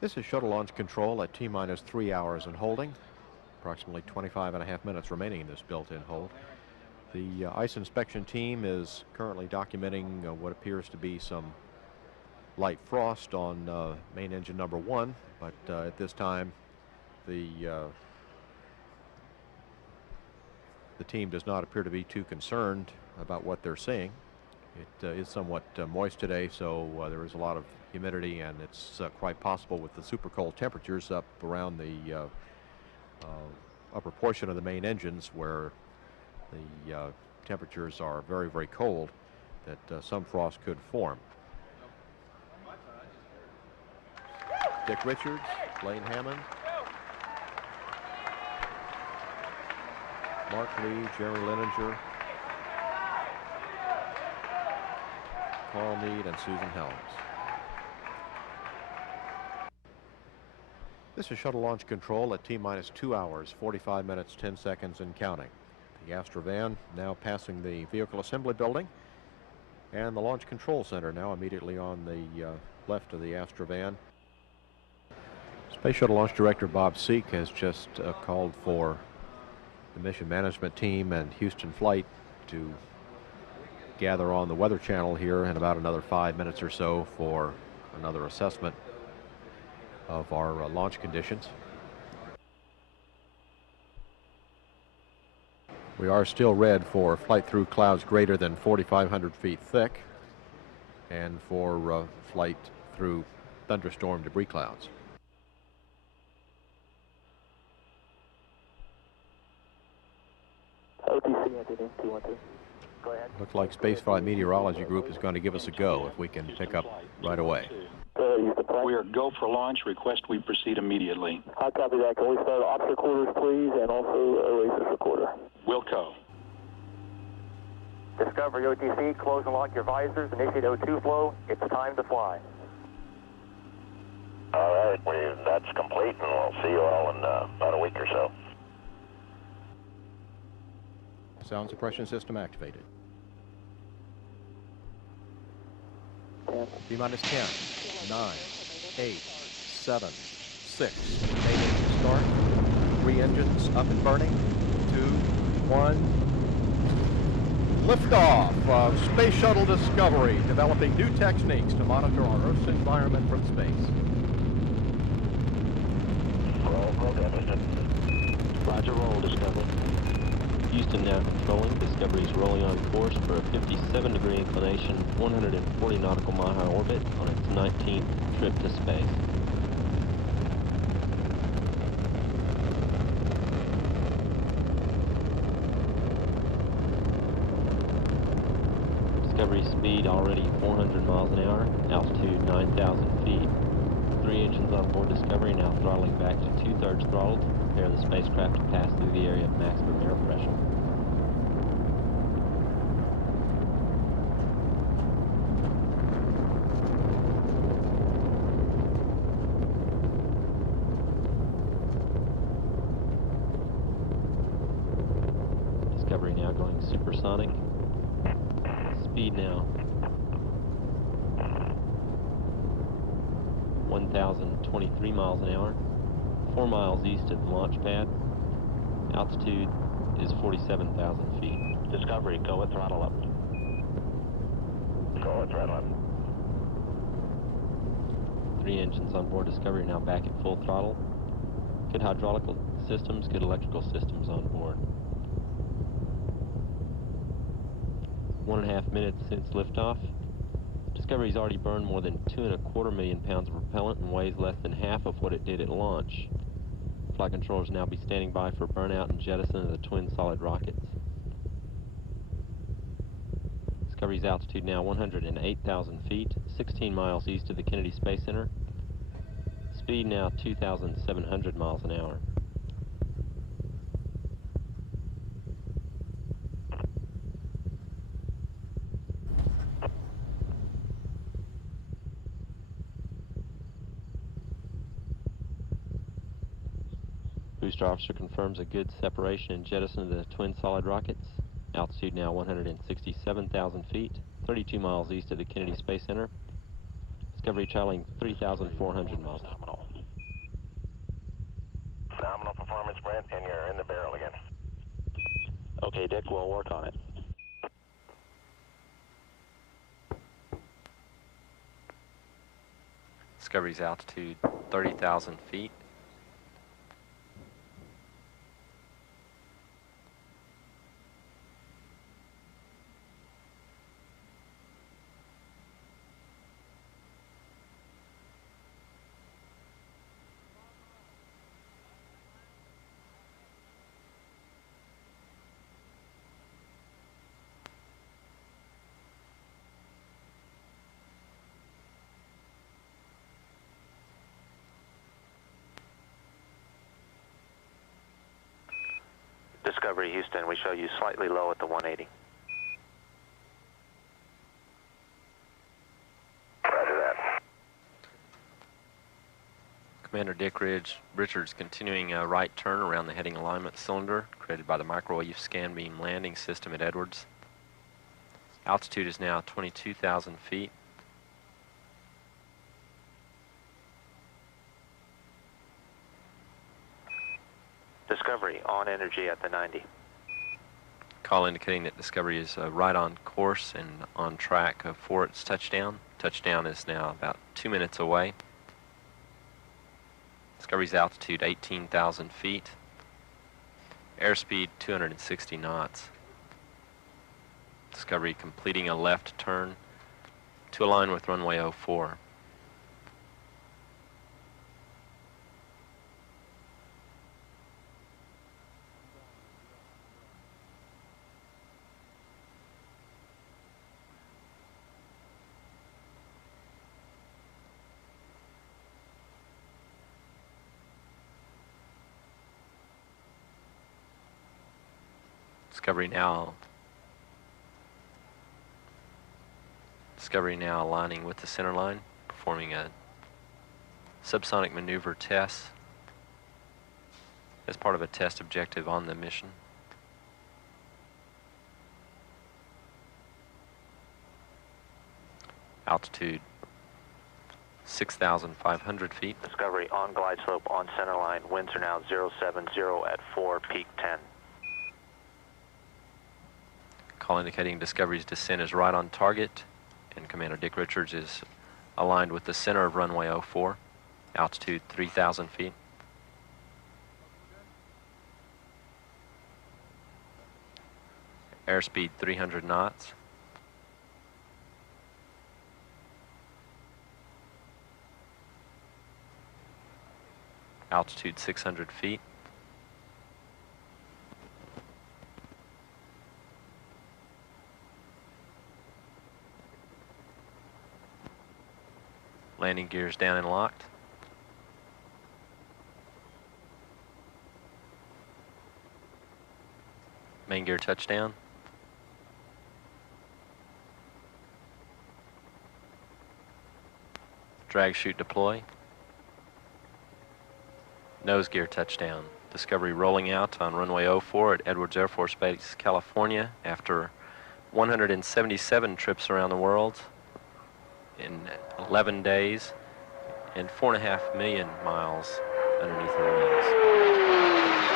This is shuttle launch control at T-minus 3 hours and holding. Approximately 25.5 minutes remaining in this built-in hold. The ice inspection team is currently documenting what appears to be some light frost on main engine number 1, but at this time the team does not appear to be too concerned about what they're seeing. It is somewhat moist today, so there is a lot of humidity, and it's quite possible with the super cold temperatures up around the upper portion of the main engines where the temperatures are very, very cold, that some frost could form. Dick Richards, Blaine Hammond, Mark Lee, Jerry Lininger, Carl Meade, and Susan Helms. This is shuttle launch control at T-minus 2 hours, 45 minutes, 10 seconds, and counting. The Astrovan now passing the vehicle assembly building, and the launch control center now immediately on the left of the Astrovan. Space Shuttle Launch Director Bob Seek has just called for the mission management team and Houston Flight to gather on the Weather Channel here in about another 5 minutes or so for another assessment of our launch conditions. We are still red for flight through clouds greater than 4,500 feet thick and for flight through thunderstorm debris clouds. OTC, Anthony, 212. Go ahead. Looks like Spaceflight Meteorology Group is going to give us a go if we can pick up right away. We are go for launch. Request we proceed immediately. I copy that. Can we start officer quarters, please, and also Oasis recorder? Wilco. Discovery OTC, close and lock your visors. Initiate O2 flow. It's time to fly. All right, that's complete, and we'll see you all in about a week or so. Sound suppression system activated. T-minus 10, 9, 8, 7, 6. Main engine start. 3 engines up and burning. 2, 1. Liftoff of Space Shuttle Discovery, developing new techniques to monitor our Earth's environment from space. Roll program. Roger, roll, Discovery. Houston now controlling. Discovery is rolling on course for a 57-degree inclination, 140 nautical mile orbit on its 19th trip to space. Discovery speed already 400 miles an hour, altitude 9,000 feet. 3 engines on board Discovery now throttling back to 2/3 throttle to prepare the spacecraft to pass through the area of maximum air pressure. Discovery now going supersonic. Speed now 1,023 miles an hour, 4 miles east of the launch pad. Altitude is 47,000 feet. Discovery, go at throttle up. Go at throttle up. 3 engines on board Discovery now back at full throttle. Good hydraulic systems, good electrical systems on board. 1.5 minutes since liftoff. Discovery's already burned more than 2.25 million pounds of propellant and weighs less than half of what it did at launch. Flight controllers now be standing by for burnout and jettison of the twin solid rockets. Discovery's altitude now 108,000 feet, 16 miles east of the Kennedy Space Center. Speed now 2,700 miles an hour. Booster officer confirms a good separation and jettison of the twin solid rockets. Altitude now 167,000 feet, 32 miles east of the Kennedy Space Center. Discovery traveling 3,400 miles. Nominal performance, Brent, and you're in the barrel again. Okay, Dick, we'll work on it. Discovery's altitude 30,000 feet. Discovery Houston, we show you slightly low at the 180. Roger that. Commander Dick Richards continuing a right turn around the heading alignment cylinder created by the microwave scan beam landing system at Edwards. Altitude is now 22,000 feet. Discovery, on energy at the 90. Call indicating that Discovery is right on course and on track for its touchdown. Touchdown is now about 2 minutes away. Discovery's altitude 18,000 feet. Airspeed 260 knots. Discovery completing a left turn to align with runway 04. Discovery now aligning with the center line, performing a subsonic maneuver test as part of a test objective on the mission. Altitude 6,500 feet. Discovery on glide slope on center line. Winds are now 070 at 4, peak 10. Call indicating Discovery's descent is right on target, and Commander Dick Richards is aligned with the center of runway 04, altitude 3,000 feet. Airspeed 300 knots. Altitude 600 feet. Landing gears down and locked. Main gear touchdown. Drag chute deploy. Nose gear touchdown. Discovery rolling out on runway 04 at Edwards Air Force Base, California after 177 trips around the world in 11 days and 4.5 million miles underneath the wings.